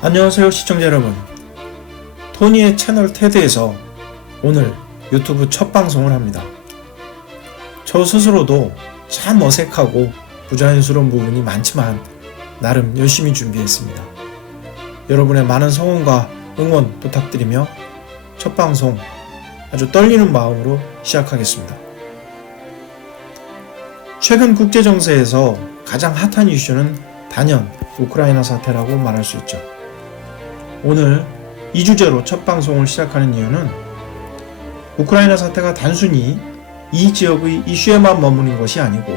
안녕하세요 시청자 여러분. 토니의 채널 테드에서 오늘 유튜브 첫 방송을 합니다. 저 스스로도 참 어색하고 부자연스러운 부분이 많지만 나름 열심히 준비했습니다. 여러분의 많은 성원과 응원 부탁드리며 첫 방송 아주 떨리는 마음으로 시작하겠습니다. 최근 국제정세에서 가장 핫한 이슈는 단연 우크라이나 사태라고 말할 수 있죠. 오늘 이 주제로 첫 방송을 시작하는 이유는 우크라이나 사태가 단순히 이 지역의 이슈에만 머무는 것이 아니고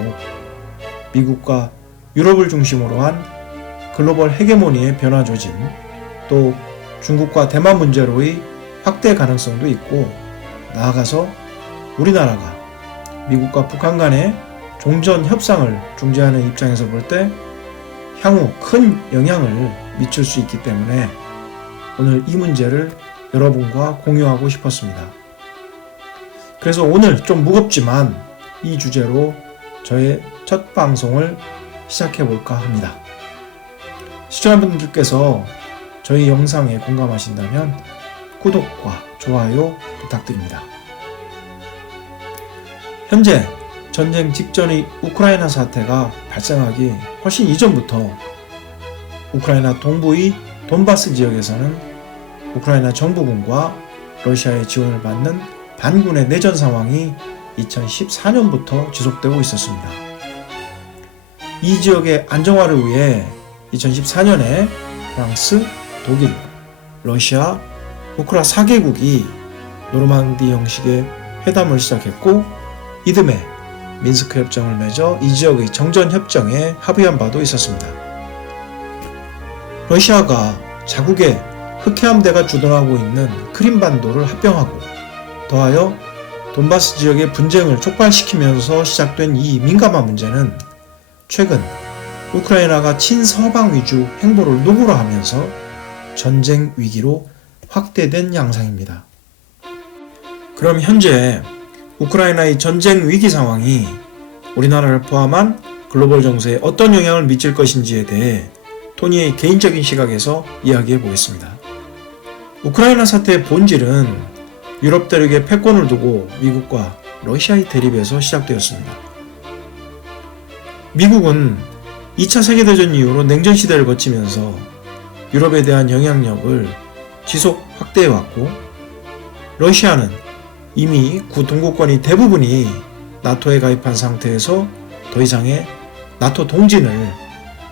미국과 유럽을 중심으로 한 글로벌 헤게모니의 변화 조짐, 또 중국과 대만 문제로의 확대 가능성도 있고, 나아가서 우리나라가 미국과 북한 간의 종전 협상을 중재하는 입장에서 볼 때 향후 큰 영향을 미칠 수 있기 때문에 오늘 이 문제를 여러분과 공유하고 싶었습니다. 그래서 오늘 좀 무겁지만 이 주제로 저의 첫 방송을 시작해볼까 합니다. 시청자분들께서 저희 영상에 공감하신다면 구독과 좋아요 부탁드립니다. 현재 전쟁 직전의 우크라이나 사태가 발생하기 훨씬 이전부터 우크라이나 동부의 돈바스 지역에서는 우크라이나 정부군과 러시아의 지원을 받는 반군의 내전 상황이 2014년부터 지속되고 있었습니다. 이 지역의 안정화를 위해 2014년에 프랑스, 독일, 러시아, 우크라 4개국이 노르망디 형식의 회담을 시작했고, 이듬해 민스크 협정을 맺어 이 지역의 정전 협정에 합의한 바도 있었습니다. 러시아가 자국의 흑해함대가 주둔하고 있는 크림반도를 합병하고 더하여 돈바스 지역의 분쟁을 촉발시키면서 시작된 이 민감한 문제는 최근 우크라이나가 친서방 위주 행보를 노골화하면서 전쟁 위기로 확대된 양상입니다. 그럼 현재 우크라이나의 전쟁 위기 상황이 우리나라를 포함한 글로벌 정세에 어떤 영향을 미칠 것인지에 대해 토니의 개인적인 시각에서 이야기해 보겠습니다. 우크라이나 사태의 본질은 유럽 대륙의 패권을 두고 미국과 러시아의 대립에서 시작되었습니다. 미국은 2차 세계대전 이후로 냉전 시대를 거치면서 유럽에 대한 영향력을 지속 확대해왔고, 러시아는 이미 구 동구권이 대부분이 나토에 가입한 상태에서 더 이상의 나토 동진을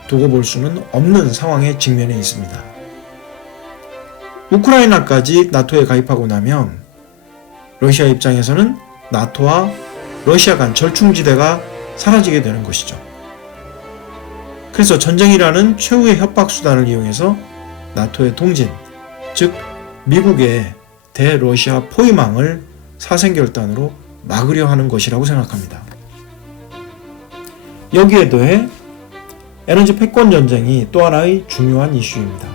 두고 볼 수는 없는 상황에 직면해 있습니다. 우크라이나까지 나토에 가입하고 나면 러시아 입장에서는 나토와 러시아 간 절충지대가 사라지게 되는 것이죠. 그래서 전쟁이라는 최후의 협박 수단을 이용해서 나토의 동진, 즉 미국의 대러시아 포위망을 사생결단으로 막으려 하는 것이라고 생각합니다. 여기에 더해 에너지 패권 전쟁이 또 하나의 중요한 이슈입니다.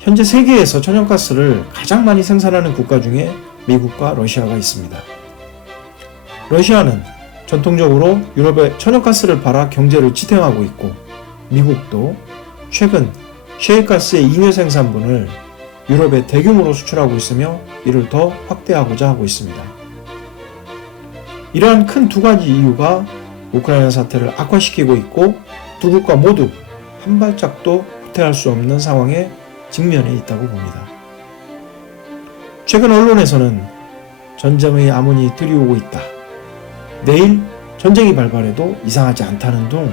현재 세계에서 천연가스를 가장 많이 생산하는 국가 중에 미국과 러시아가 있습니다. 러시아는 전통적으로 유럽에 천연가스를 팔아 경제를 지탱하고 있고, 미국도 최근 셰일가스의 잉여 생산분을 유럽에 대규모로 수출하고 있으며 이를 더 확대하고자 하고 있습니다. 이러한 큰 두 가지 이유가 우크라이나 사태를 악화시키고 있고, 두 국가 모두 한 발짝도 후퇴할 수 없는 상황에 직면해 있다고 봅니다. 최근 언론에서는 전쟁의 암운이 들이오고 있다, 내일 전쟁이 발발해도 이상하지 않다는 등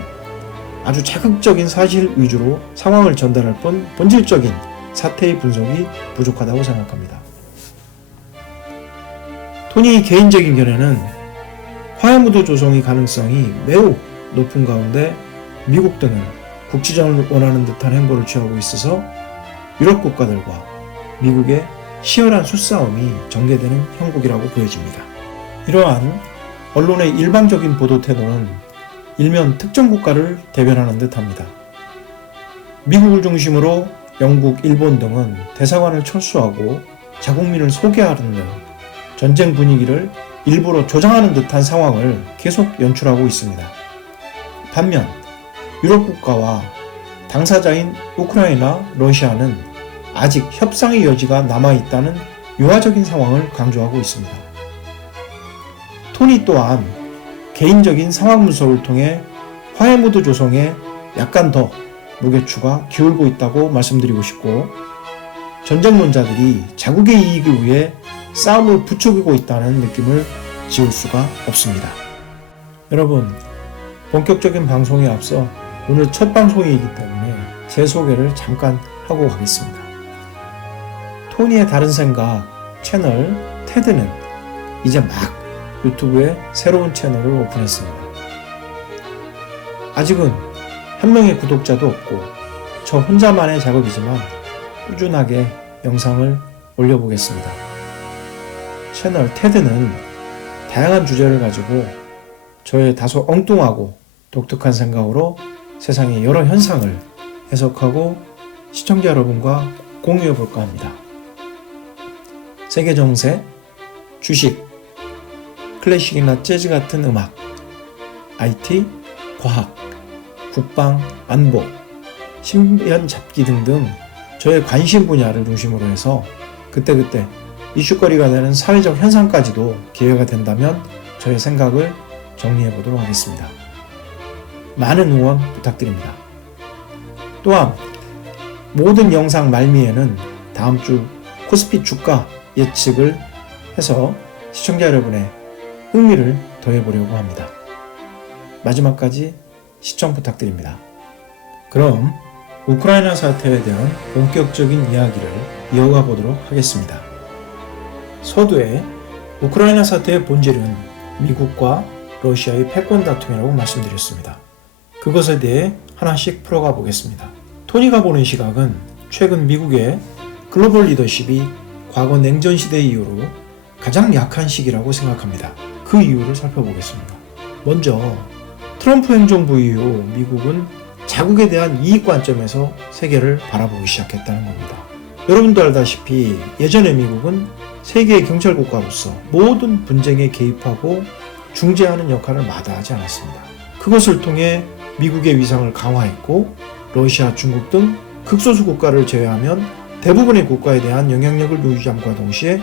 아주 자극적인 사실 위주로 상황을 전달할 뿐 본질적인 사태의 분석이 부족하다고 생각합니다. 토니의 개인적인 견해는 화해무드 조성의 가능성이 매우 높은 가운데 미국 등은 국지전을 원하는 듯한 행보를 취하고 있어서 유럽 국가들과 미국의 치열한 수싸움이 전개되는 형국이라고 보여집니다. 이러한 언론의 일방적인 보도 태도는 일면 특정 국가를 대변하는 듯합니다. 미국을 중심으로 영국, 일본 등은 대사관을 철수하고 자국민을 소개하는 등 전쟁 분위기를 일부러 조장하는 듯한 상황을 계속 연출하고 있습니다. 반면 유럽 국가와 당사자인 우크라이나, 러시아는 아직 협상의 여지가 남아있다는 유화적인 상황을 강조하고 있습니다. 토니 또한 개인적인 상황 분석을 통해 화해 무드 조성에 약간 더 무게추가 기울고 있다고 말씀드리고 싶고, 전쟁론자들이 자국의 이익을 위해 싸움을 부추기고 있다는 느낌을 지울 수가 없습니다. 여러분, 본격적인 방송에 앞서 오늘 첫 방송이기 때문에 제 소개를 잠깐 하고 가겠습니다. 토니의 다른 생각 채널 테드는 이제 막 유튜브에 새로운 채널을 오픈했습니다. 아직은 한 명의 구독자도 없고 저 혼자만의 작업이지만 꾸준하게 영상을 올려보겠습니다. 채널 테드는 다양한 주제를 가지고 저의 다소 엉뚱하고 독특한 생각으로 세상의 여러 현상을 해석하고 시청자 여러분과 공유해 볼까 합니다. 세계 정세, 주식, 클래식이나 재즈 같은 음악, IT, 과학, 국방, 안보, 신변 잡기 등등 저의 관심 분야를 중심으로 해서 그때그때 이슈거리가 되는 사회적 현상까지도 기회가 된다면 저의 생각을 정리해 보도록 하겠습니다. 많은 응원 부탁드립니다. 또한 모든 영상 말미에는 다음 주 코스피 주가 예측을 해서 시청자 여러분의 흥미를 더해보려고 합니다. 마지막까지 시청 부탁드립니다. 그럼 우크라이나 사태에 대한 본격적인 이야기를 이어가 보도록 하겠습니다. 서두에 우크라이나 사태의 본질은 미국과 러시아의 패권 다툼이라고 말씀드렸습니다. 그것에 대해 하나씩 풀어가 보겠습니다. 토니가 보는 시각은 최근 미국의 글로벌 리더십이 과거 냉전 시대 이후로 가장 약한 시기라고 생각합니다. 그 이유를 살펴보겠습니다. 먼저 트럼프 행정부 이후 미국은 자국에 대한 이익 관점에서 세계를 바라보기 시작했다는 겁니다. 여러분도 알다시피 예전에 미국은 세계의 경찰 국가로서 모든 분쟁에 개입하고 중재하는 역할을 마다하지 않았습니다. 그것을 통해 미국의 위상을 강화했고 러시아, 중국 등 극소수 국가를 제외하면 대부분의 국가에 대한 영향력을 유지함과 동시에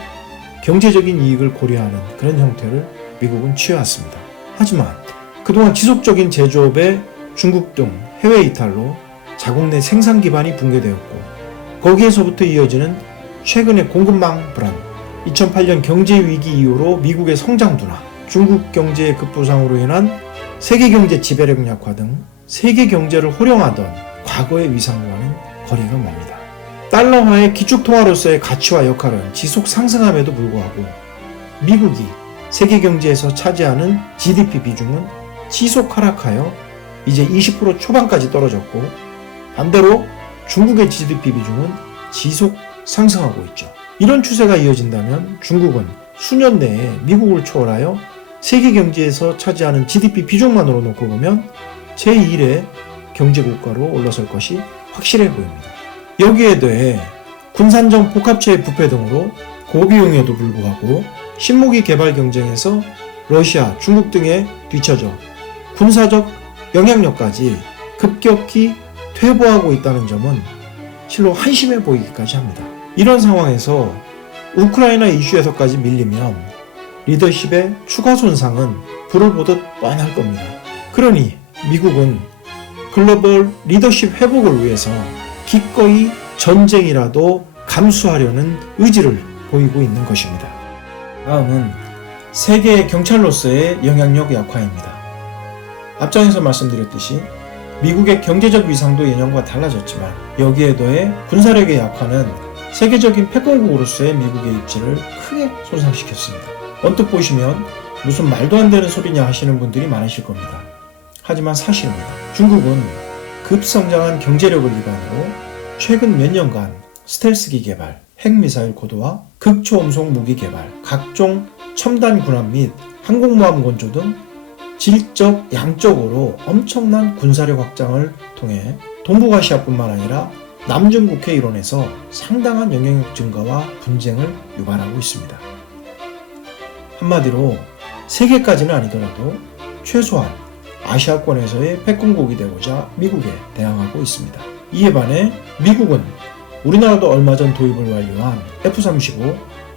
경제적인 이익을 고려하는 그런 형태를 미국은 취해왔습니다. 하지만 그동안 지속적인 제조업의 중국 등 해외 이탈로 자국 내 생산 기반이 붕괴되었고 거기에서부터 이어지는 최근의 공급망 불안, 2008년 경제 위기 이후로 미국의 성장 둔화, 중국 경제의 급부상으로 인한 세계 경제 지배력 약화 등 세계 경제를 호령하던 과거의 위상과는 거리가 멉니다. 달러화의 기축통화로서의 가치와 역할은 지속 상승함에도 불구하고 미국이 세계 경제에서 차지하는 GDP 비중은 지속 하락하여 이제 20% 초반까지 떨어졌고 반대로 중국의 GDP 비중은 지속 상승하고 있죠. 이런 추세가 이어진다면 중국은 수년 내에 미국을 초월하여 세계 경제에서 차지하는 GDP 비중만으로 놓고 보면 제1의 경제국가로 올라설 것이 확실해 보입니다. 여기에 더해 군산정 복합체의 부패 등으로 고비용에도 불구하고 신무기 개발 경쟁에서 러시아, 중국 등에 뒤처져 군사적 영향력까지 급격히 퇴보하고 있다는 점은 실로 한심해 보이기까지 합니다. 이런 상황에서 우크라이나 이슈에서까지 밀리면 리더십의 추가 손상은 불을 보듯 뻔할 겁니다. 그러니 미국은 글로벌 리더십 회복을 위해서 기꺼이 전쟁이라도 감수하려는 의지를 보이고 있는 것입니다. 다음은 세계의 경찰로서의 영향력 약화입니다. 앞장에서 말씀드렸듯이 미국의 경제적 위상도 예년과 달라졌지만 여기에 더해 군사력의 약화는 세계적인 패권국으로서의 미국의 입지를 크게 손상시켰습니다. 언뜻 보시면 무슨 말도 안 되는 소리냐 하시는 분들이 많으실 겁니다. 하지만 사실입니다. 중국은 급성장한 경제력을 기반으로 최근 몇 년간 스텔스기 개발, 핵미사일 고도화, 극초음속 무기 개발, 각종 첨단 군함 및 항공모함 건조 등 질적, 양적으로 엄청난 군사력 확장을 통해 동북아시아뿐만 아니라 남중국해 일원에서 상당한 영향력 증가와 분쟁을 유발하고 있습니다. 한마디로 세계까지는 아니더라도 최소한 아시아권에서의 패권국이 되고자 미국에 대항하고 있습니다. 이에 반해 미국은 우리나라도 얼마 전 도입을 완료한 F-35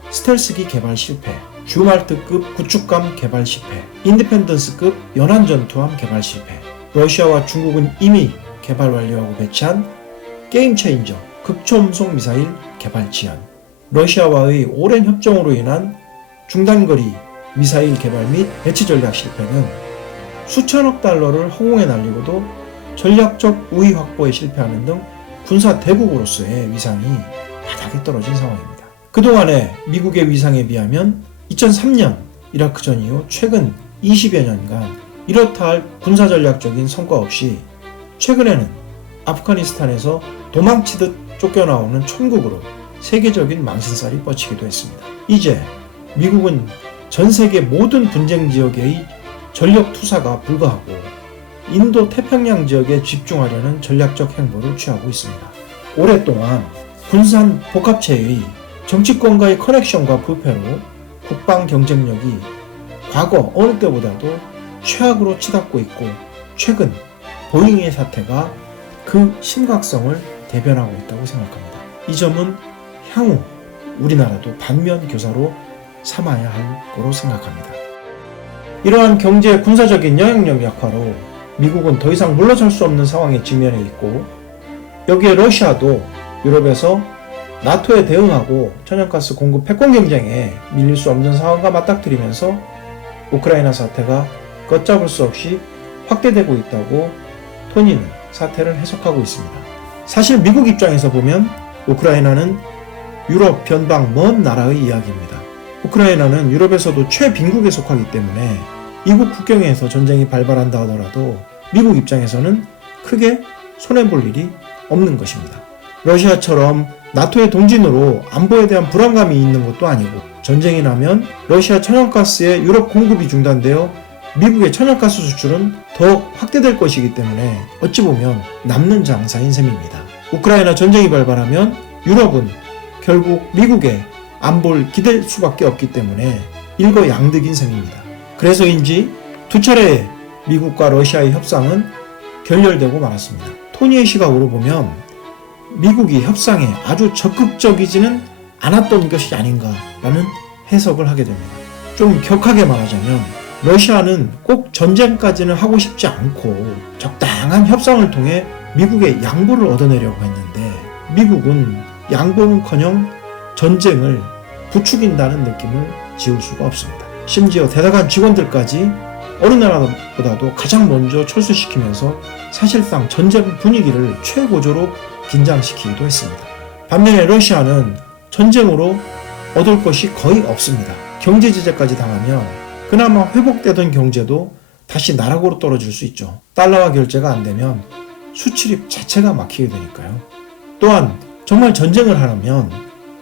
스텔스기 개발 실패, 듀말트급 구축감 개발 실패, 인디펜던스급 연안전투함 개발 실패, 러시아와 중국은 이미 개발 완료하고 배치한 게임 체인저 극초음속 미사일 개발 지연, 러시아와의 오랜 협정으로 인한 중단거리 미사일 개발 및 배치 전략 실패는 수천억 달러를 허공에 날리고도 전략적 우위 확보에 실패하는 등 군사 대국으로서의 위상이 바닥에 떨어진 상황입니다. 그동안의 미국의 위상에 비하면 2003년 이라크전 이후 최근 20여 년간 이렇다 할 군사전략적인 성과 없이 최근에는 아프가니스탄에서 도망치듯 쫓겨나오는 천국으로 세계적인 망신살이 뻗치기도 했습니다. 이제 미국은 전 세계 모든 분쟁 지역의 전력 투사가 불가하고 인도 태평양 지역에 집중하려는 전략적 행보를 취하고 있습니다. 오랫동안 군산 복합체의 정치권과의 커넥션과 부패로 국방 경쟁력이 과거 어느 때보다도 최악으로 치닫고 있고 최근 보잉의 사태가 그 심각성을 대변하고 있다고 생각합니다. 이 점은 향후 우리나라도 반면 교사로 삼아야 할 거로 생각합니다. 이러한 경제 군사적인 영향력 약화로 미국은 더 이상 물러설 수 없는 상황에 직면해 있고 여기에 러시아도 유럽에서 나토에 대응하고 천연가스 공급 패권 경쟁에 밀릴 수 없는 상황과 맞닥뜨리면서 우크라이나 사태가 걷잡을 수 없이 확대되고 있다고 토니는 사태를 해석하고 있습니다. 사실 미국 입장에서 보면 우크라이나는 유럽 변방 먼 나라의 이야기입니다. 우크라이나는 유럽에서도 최빈국에 속하기 때문에 이국 국경에서 전쟁이 발발한다 하더라도 미국 입장에서는 크게 손해볼 일이 없는 것입니다. 러시아처럼 나토의 동진으로 안보에 대한 불안감이 있는 것도 아니고 전쟁이 나면 러시아 천연가스의 유럽 공급이 중단되어 미국의 천연가스 수출은 더욱 확대될 것이기 때문에 어찌 보면 남는 장사인 셈입니다. 우크라이나 전쟁이 발발하면 유럽은 결국 미국의 안보를 기댈 수밖에 없기 때문에 일거양득인 셈입니다. 그래서인지 두 차례의 미국과 러시아의 협상은 결렬되고 말았습니다. 토니의 시각으로 보면 미국이 협상에 아주 적극적이지는 않았던 것이 아닌가라는 해석을 하게 됩니다. 좀 격하게 말하자면 러시아는 꼭 전쟁까지는 하고 싶지 않고 적당한 협상을 통해 미국의 양보를 얻어내려고 했는데 미국은 양보는커녕 전쟁을 부추긴다는 느낌을 지울 수가 없습니다. 심지어 대사관 직원들까지 어느 나라보다도 가장 먼저 철수시키면서 사실상 전쟁 분위기를 최고조로 긴장시키기도 했습니다. 반면에 러시아는 전쟁으로 얻을 것이 거의 없습니다. 경제 제재까지 당하면 그나마 회복되던 경제도 다시 나락으로 떨어질 수 있죠. 달러화 결제가 안 되면 수출입 자체가 막히게 되니까요. 또한 정말 전쟁을 하려면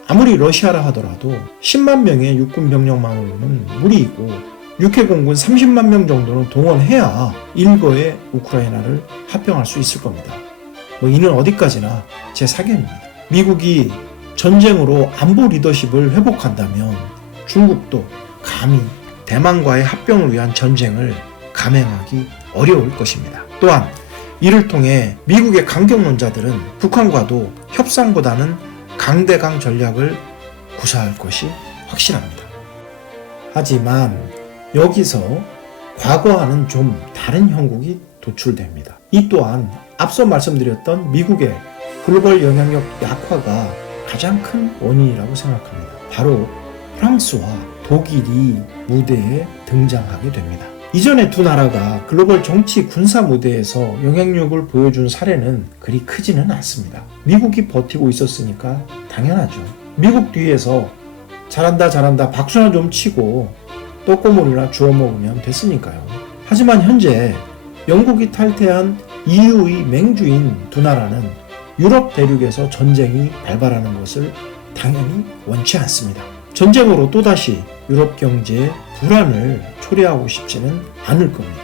아무리 러시아라 하더라도 10만 명의 육군 병력만으로는 무리이고 육해 공군 30만 명 정도는 동원해야 일거에 우크라이나를 합병할 수 있을 겁니다. 이는 어디까지나 제 사견입니다. 미국이 전쟁으로 안보 리더십을 회복한다면 중국도 감히 대만과의 합병을 위한 전쟁을 감행하기 어려울 것입니다. 또한 이를 통해 미국의 강경론자들은 북한과도 협상보다는 강대강 전략을 구사할 것이 확실합니다. 하지만 여기서 과거와는 좀 다른 형국이 도출됩니다. 이 또한 앞서 말씀드렸던 미국의 글로벌 영향력 약화가 가장 큰 원인이라고 생각합니다. 바로 프랑스와 독일이 무대에 등장하게 됩니다. 이전에 두 나라가 글로벌 정치 군사 무대에서 영향력을 보여준 사례는 그리 크지는 않습니다. 미국이 버티고 있었으니까 당연하죠. 미국 뒤에서 잘한다 박수나 좀 치고 떡고물이나 주워 먹으면 됐으니까요. 하지만 현재 영국이 탈퇴한 EU의 맹주인 두 나라는 유럽 대륙에서 전쟁이 발발하는 것을 당연히 원치 않습니다. 전쟁으로 또다시 유럽 경제에 불안을 초래하고 싶지는 않을 겁니다.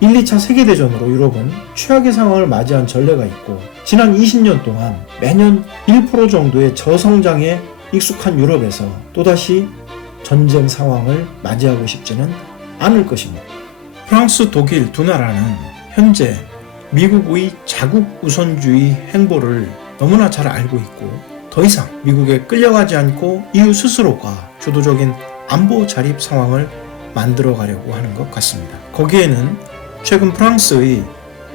1, 2차 세계대전으로 유럽은 최악의 상황을 맞이한 전례가 있고 지난 20년 동안 매년 1% 정도의 저성장에 익숙한 유럽에서 또다시 전쟁 상황을 맞이하고 싶지는 않을 것입니다. 프랑스, 독일 두 나라는 현재 미국의 자국 우선주의 행보를 너무나 잘 알고 있고 더 이상 미국에 끌려가지 않고 이유 스스로가 주도적인 안보 자립 상황을 만들어가려고 하는 것 같습니다. 거기에는 최근 프랑스의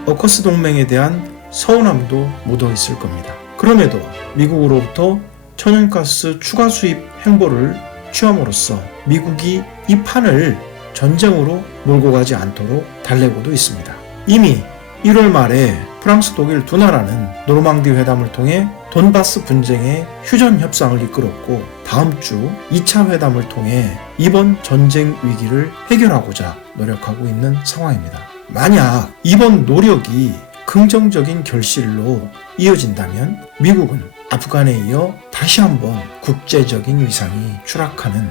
어커스 동맹에 대한 서운함도 묻어 있을 겁니다. 그럼에도 미국으로부터 천연가스 추가 수입 행보를 취함으로써 미국이 이 판을 전쟁으로 몰고 가지 않도록 달래고도 있습니다. 이미 1월 말에 프랑스, 독일 두 나라는 노르망디 회담을 통해 돈바스 분쟁의 휴전 협상을 이끌었고 다음 주 2차 회담을 통해 이번 전쟁 위기를 해결하고자 노력하고 있는 상황입니다. 만약 이번 노력이 긍정적인 결실로 이어진다면 미국은 아프간에 이어 다시 한번 국제적인 위상이 추락하는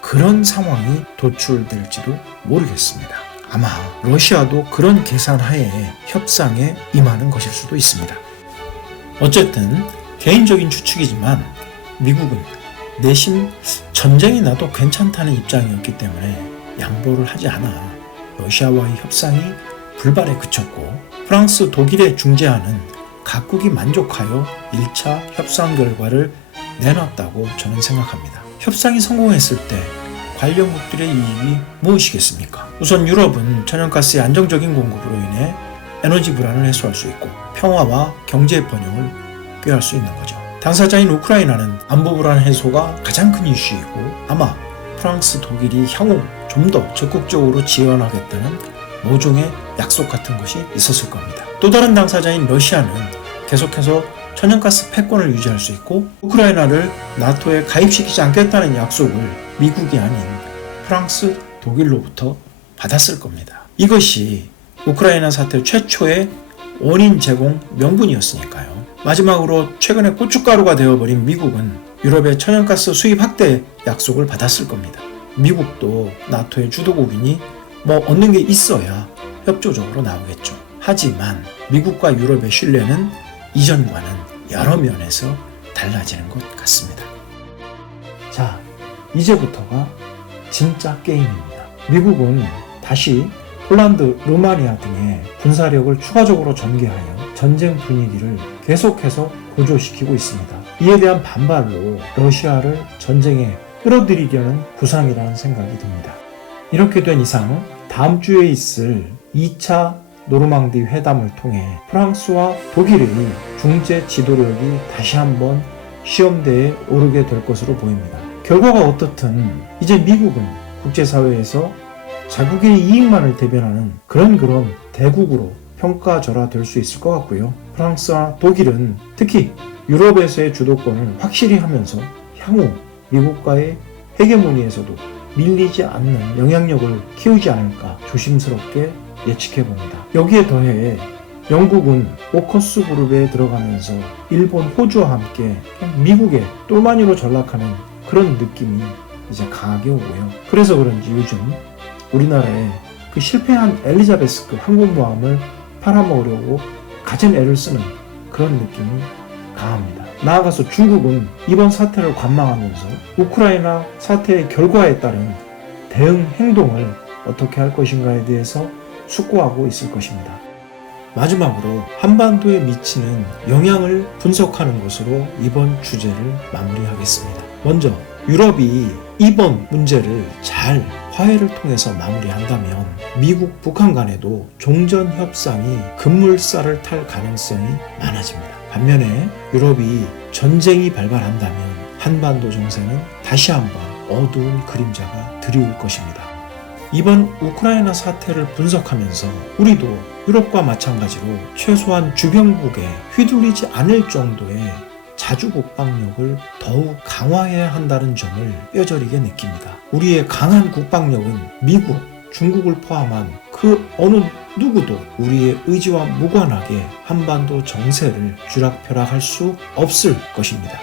그런 상황이 도출될지도 모르겠습니다. 아마 러시아도 그런 계산하에 협상에 임하는 것일 수도 있습니다. 어쨌든 개인적인 추측이지만 미국은 내심 전쟁이 나도 괜찮다는 입장이었기 때문에 양보를 하지 않아 러시아와의 협상이 불발에 그쳤고 프랑스, 독일에 중재하는 각국이 만족하여 1차 협상 결과를 내놨다고 저는 생각합니다. 협상이 성공했을 때 관련국들의 이익이 무엇이겠습니까? 우선 유럽은 천연가스의 안정적인 공급으로 인해 에너지 불안을 해소할 수 있고 평화와 경제 번영을 꾀할 수 있는 거죠. 당사자인 우크라이나는 안보 불안 해소가 가장 큰 이슈이고 아마 프랑스, 독일이 향후 좀 더 적극적으로 지원하겠다는 모종의 약속 같은 것이 있었을 겁니다. 또 다른 당사자인 러시아는 계속해서 천연가스 패권을 유지할 수 있고 우크라이나를 나토에 가입시키지 않겠다는 약속을 미국이 아닌 프랑스, 독일로부터 받았을 겁니다. 이것이 우크라이나 사태 최초의 원인 제공 명분이었으니까요. 마지막으로 최근에 고춧가루가 되어버린 미국은 유럽의 천연가스 수입 확대 약속을 받았을 겁니다. 미국도 나토의 주도국이니 얻는 게 있어야 협조적으로 나오겠죠. 하지만 미국과 유럽의 신뢰는 이전과는 여러 면에서 달라지는 것 같습니다. 자, 이제부터가 진짜 게임입니다. 미국은 다시 폴란드, 루마니아 등의 군사력을 추가적으로 전개하여 전쟁 분위기를 계속해서 고조시키고 있습니다. 이에 대한 반발로 러시아를 전쟁에 끌어들이려는 구상이라는 생각이 듭니다. 이렇게 된 이상 다음 주에 있을 2차 노르망디 회담을 통해 프랑스와 독일의 중재 지도력이 다시 한번 시험대에 오르게 될 것으로 보입니다. 결과가 어떻든 이제 미국은 국제사회에서 자국의 이익만을 대변하는 그런 대국으로 평가절하될 수 있을 것 같고요. 프랑스와 독일은 특히 유럽에서의 주도권을 확실히 하면서 향후 미국과의 헤게모니에서도 밀리지 않는 영향력을 키우지 않을까 조심스럽게 예측해봅니다. 여기에 더해 영국은 오커스 그룹에 들어가면서 일본, 호주와 함께 미국의 똘마니로 전락하는 그런 느낌이 이제 강하게 오고요. 그래서 그런지 요즘 우리나라에 그 실패한 엘리자베스급 항공모함을 팔아먹으려고 갖은 애를 쓰는 그런 느낌이 강합니다. 나아가서 중국은 이번 사태를 관망하면서 우크라이나 사태의 결과에 따른 대응 행동을 어떻게 할 것인가에 대해서 숙고하고 있을 것입니다. 마지막으로 한반도에 미치는 영향을 분석하는 것으로 이번 주제를 마무리하겠습니다. 먼저 유럽이 이번 문제를 잘 화해를 통해서 마무리한다면 미국, 북한 간에도 종전 협상이 급물살을 탈 가능성이 많아집니다. 반면에 유럽이 전쟁이 발발한다면 한반도 정세는 다시 한번 어두운 그림자가 드리울 것입니다. 이번 우크라이나 사태를 분석하면서 우리도 유럽과 마찬가지로 최소한 주변국에 휘둘리지 않을 정도의 자주 국방력을 더욱 강화해야 한다는 점을 뼈저리게 느낍니다. 우리의 강한 국방력은 미국, 중국을 포함한 그 어느 누구도 우리의 의지와 무관하게 한반도 정세를 쥐락펴락할 수 없을 것입니다.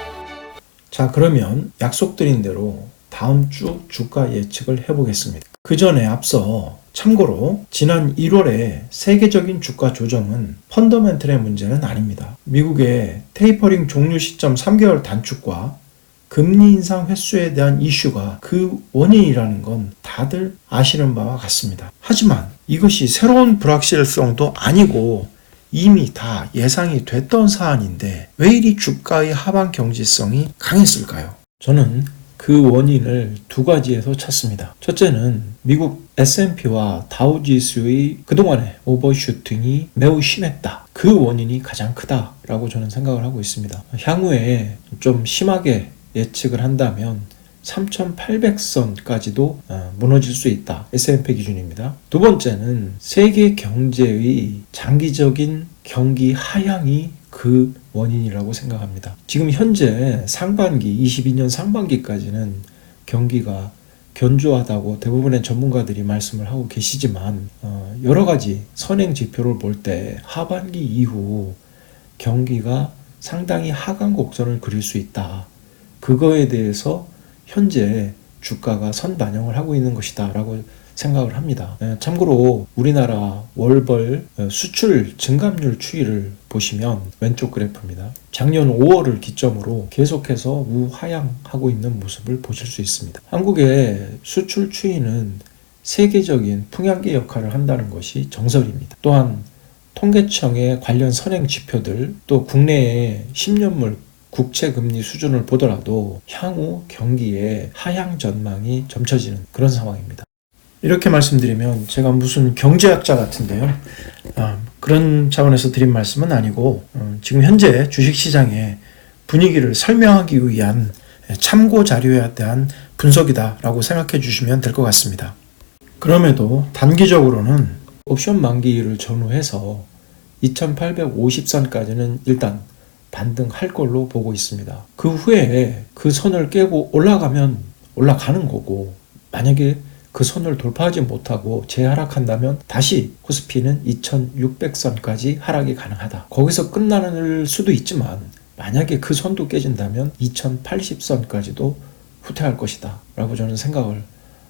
자, 그러면 약속드린 대로 다음 주 주가 예측을 해보겠습니다. 그 전에 앞서 참고로 지난 1월에 세계적인 주가 조정은 펀더멘털의 문제는 아닙니다. 미국의 테이퍼링 종료 시점 3개월 단축과 금리 인상 횟수에 대한 이슈가 그 원인이라는 건 다들 아시는 바와 같습니다. 하지만 이것이 새로운 불확실성도 아니고 이미 다 예상이 됐던 사안인데 왜 이리 주가의 하방 경직성이 강했을까요? 저는 그 원인을 두 가지에서 찾습니다. 첫째는 미국 S&P와 다우지수의 그동안의 오버슈팅이 매우 심했다. 그 원인이 가장 크다라고 저는 생각을 하고 있습니다. 향후에 좀 심하게 예측을 한다면 3,800선까지도 무너질 수 있다. S&P 기준입니다. 두 번째는 세계 경제의 장기적인 경기 하향이 그 원인이라고 생각합니다. 지금 현재 상반기, 22년 상반기까지는 경기가 견조하다고 대부분의 전문가들이 말씀을 하고 계시지만 여러 가지 선행 지표를 볼 때 하반기 이후 경기가 상당히 하강 곡선을 그릴 수 있다. 그거에 대해서 현재 주가가 선반영을 하고 있는 것이다 라고 생각을 합니다. 참고로 우리나라 월별 수출 증감률 추이를 보시면 왼쪽 그래프입니다. 작년 5월을 기점으로 계속해서 우하향하고 있는 모습을 보실 수 있습니다. 한국의 수출 추이는 세계적인 풍향계 역할을 한다는 것이 정설입니다. 또한 통계청의 관련 선행 지표들, 또 국내의 10년물 국채금리 수준을 보더라도 향후 경기의 하향 전망이 점쳐지는 그런 상황입니다. 이렇게 말씀드리면 제가 무슨 경제학자 같은데요. 그런 차원에서 드린 말씀은 아니고 지금 현재 주식시장의 분위기를 설명하기 위한 참고 자료에 대한 분석이다라고 생각해 주시면 될 것 같습니다. 그럼에도 단기적으로는 옵션 만기를 전후해서 2850선까지는 일단 반등할 걸로 보고 있습니다. 그 후에 그 선을 깨고 올라가면 올라가는 거고, 만약에 그 선을 돌파하지 못하고 재하락한다면 다시 코스피는 2600선까지 하락이 가능하다. 거기서 끝나는 수도 있지만 만약에 그 선도 깨진다면 2080선까지도 후퇴할 것이다 라고 저는 생각을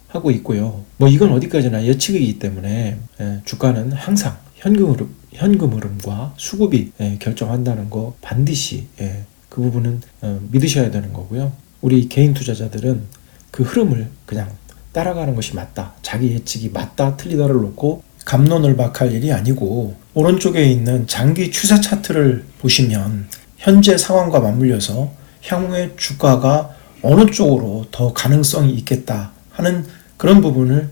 하고 있고요. 이건 어디까지나 예측이기 때문에 주가는 항상 현금 흐름과 수급이 결정한다는 거 반드시 그 부분은 믿으셔야 되는 거고요. 우리 개인 투자자들은 그 흐름을 그냥 따라가는 것이 맞다. 자기 예측이 맞다 틀리다를 놓고 갑론을박할 일이 아니고, 오른쪽에 있는 장기 추세 차트를 보시면 현재 상황과 맞물려서 향후에 주가가 어느 쪽으로 더 가능성이 있겠다 하는 그런 부분을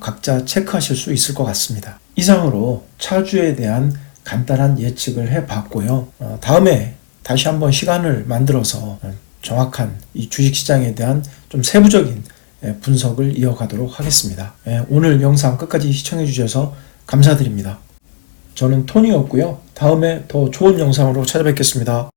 각자 체크하실 수 있을 것 같습니다. 이상으로 차주에 대한 간단한 예측을 해봤고요. 다음에 다시 한번 시간을 만들어서 정확한 이 주식시장에 대한 좀 세부적인 분석을 이어가도록 하겠습니다. 오늘 영상 끝까지 시청해 주셔서 감사드립니다. 저는 토니였고요. 다음에 더 좋은 영상으로 찾아뵙겠습니다.